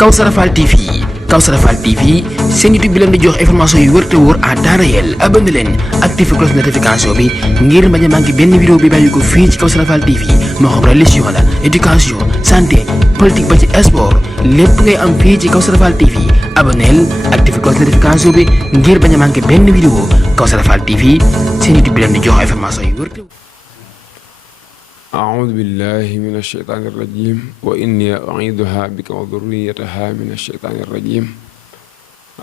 Kawsara Fall TV Kawsara Fall TV seen YouTube bi leen di jox information yu wër te wóor à temps réel. abonné leen activé cloche notification bi ngir bañ a manqué benn vidéo bi bàyyi ko fii ci Kawsara Fall TV moo xam religion la éducation santé politique ba ci sport lépp ngay am fii ci Kawsara Fall TV. abonneel activé cloche notification bi ngir bañ a manqué benn vidéo. Kawsara Fall TV seen YouTube bi leen di jox information yu wër te wóor. أعوذ بالله من الشيطان الرجيم وإني أعيذها بك وذريتها من الشيطان الرجيم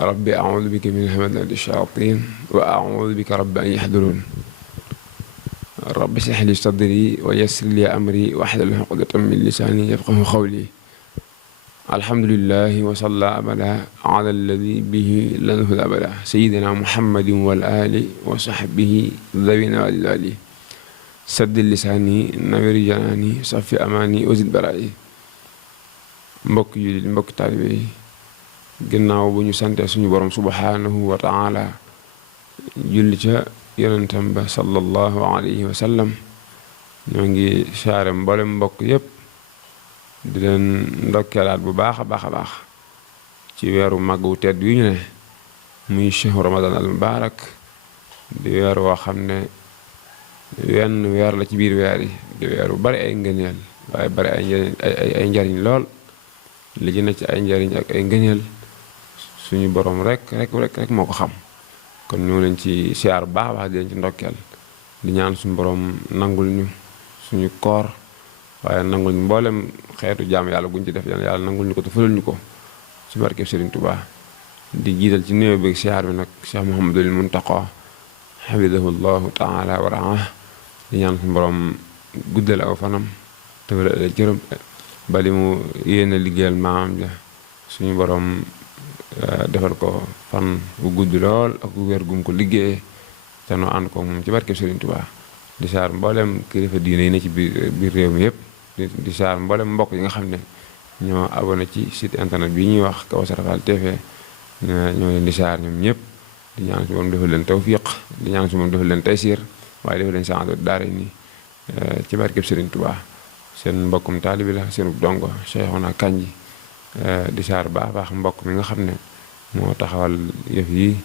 رب أعوذ بك من همزات الشياطين وأعوذ بك رب أن يحضرون رب اشرح لي صدري ويسر لي أمري واحلل عقدة من لساني يفقهوا قولي الحمد لله وصلى أبدا على الذي به لنا الهدى أبدا سيدنا محمد والآل وصحبه ذوينا والآل saddil lisaani nawir janaani safi amaani wasid baraayi. mbokk yi mbokk taalibe yi ginnaaw bu ñu sante suñu borom subhanahu wa taala julli ca yonentam ba sallallahu alayhi wa sallam ñoo ngi saare mboolem mbokk yépp di leen ndokkeelaat bu baax a baax ci weeru màgg wu tedd yu ñu ne muy shahru ramadan al mubarak di weer woo xam ne wenn weer la ci biir weer yi di weeru bari ay ngëneel waaye bari ay njariñ lool li ci ne ci ay njariñ ak ay ngëneel suñu borom rek moo ko xam. kon ñu leen ci siyaar bu baax di leen ci ndokkeel di ñaan suñu borom nangul ñu suñu koor waaye nangul ñu mboolem xeetu jaam yàlla guñ ci def yàlla nangul ñu ko te fulal ñu ko ci barkeb Serigne Touba. di jiital ci nuyoo bi siyaar bi nag Cheikh Mouhamadul Muntaqa xafidahu llahu taala wa raah di ñaan suñu borom guddal aw fanam te wéral cëram ba li mu yéene liggéeyal maamam ja suñu borom defal ko fan bu gudd lool ak wér gum ko liggéeyee te nu ànd ko moom ci barkeb Serigne Touba. di saar mboolem kilifa diine yi ne ci biir réew mi yëpp di saar mboolem mbokk yi nga xam ne ñoo abonné ci site internet bi ñuy wax Kawsara Fall TV ñoo leen di saar ñoom ñëpp di ñaan su moom defal leen tawfiq di ñaan su moom defal leen taysir waaye defal leen saadatu daara ni ci barkeb Serigne Touba. seen mbokkum taalibi la seen dongo Cheikhouna Kandji di saar baax mbokk mi nga xam ne moo taxawal yëf yi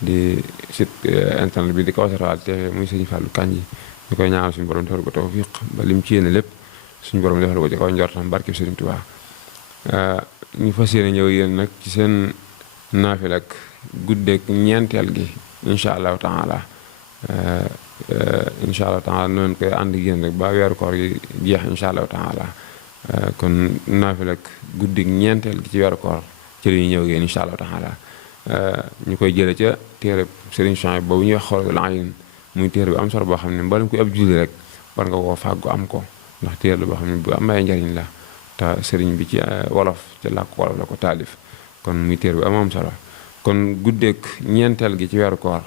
di site internet bi di Kawsara Fall TV muy Serigne Fallou Kandji ñu koy ñaanal suñu borom defal ko tawfiq ba lim ci yéene lépp suñu borom defal ko ci kaw njortam barkeb Serigne Touba. ñu fas yéene ñëw yéen nag ci seen naafil ak guddeeg ñeenteel gi incha allahu taala noonu koy ànd génn rek ba weeru koor gi jeex incha allahu taala kon naafil ak guddeeg ñeenteel gi ci weeru koor ci la ñuy ñëw yéen incha allahu taala ñu koy jële ca téere Serigne Chouaib boobu ñuy wax Xuratul Ayni muy téere bi am solo boo xam ne mboolem kuy ab julli rek war nga koo fàggu am ko ndax téere la boo xam ne bu am ay njariñ la te sëriñ bi ci wolof ci làkk wolof la ko taalif kon muy téere bi am solo. kon guddeeg ñeenteel gi ci weeru koor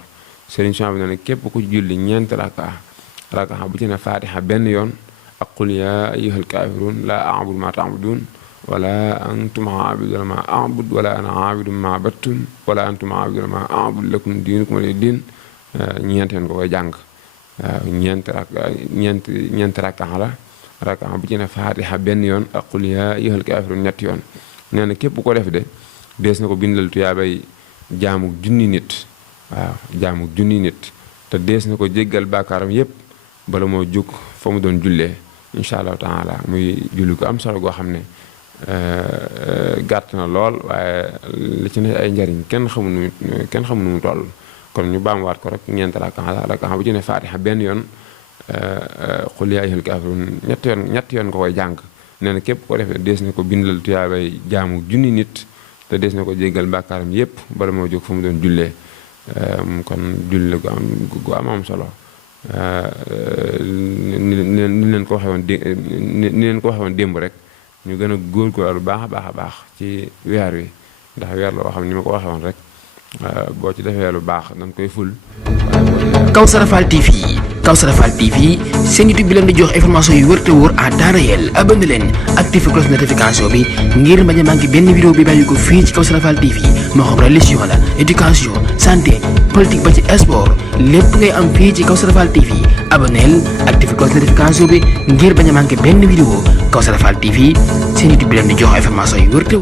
Serigne Chouaib bi ne képp ku julli ñeent raka bu ci ne fatiha benn yoon ak qul yaa ayyuhal kaafiruun laa a'budu maa ta'buduun wala antum aabiduuna maa a'budu wala ana aabidun maa battum wala antum aabiduuna maa a'budu lakum diinukum waliya diin ñeent yoon ko koy jàng waaw ñeent raka la raka bu ci ne fatiha benn yoon ak qul yaa ayyuhal kaafiruun ñetti yoon nee na képp ko def de dees na ko bindal tuyaabay jaamuk junni nit te dees na ko jéggal baakaaram yépp bala moo jóg fa mu doon jullee incha allahu taala muy julli ko am solo goo xam ne gàtt na lool waaye li ci ne ay njariñ kenn xamu nu mu toll. kon ñu baamuwaat ko rek ñeent raka bu ci ne fatiha benn yoon qul yaa ayyuhal kaafiruun ñetti yoon ko koy jàng nee na képp ko defee dees na ko bindal tuyaabay jaamu junni nit te dees na ko jéggal bàkkaaram yépp bala moo jóg fa mu doon jullee kon julli gu am solo ni leen ko waxee woon démb rek ñu gën a góorgóorlu baax a baax ci weer wi ndax weer la boo xam ne ni ma ko waxee woon rek boo ci defee lu baax dañ koy ful. Kawsara Fall TV seen YouTube bi leen di jox information yu wër te wóor à temps réel. abonné leen activé cloche notification bi ngir bañ a manqué benn vidéo bi bàyyi ko fii ci Kawsara Fall TV moo xam religion la éducation santé politique ba ci sport lépp ngay am fii ci Kawsara Fall TV. abonneel activé cloche notification bi ngir bañ a manqué benn vidéo. Kawsara Fall TV seen YouTube bi leen di jox information yu wër te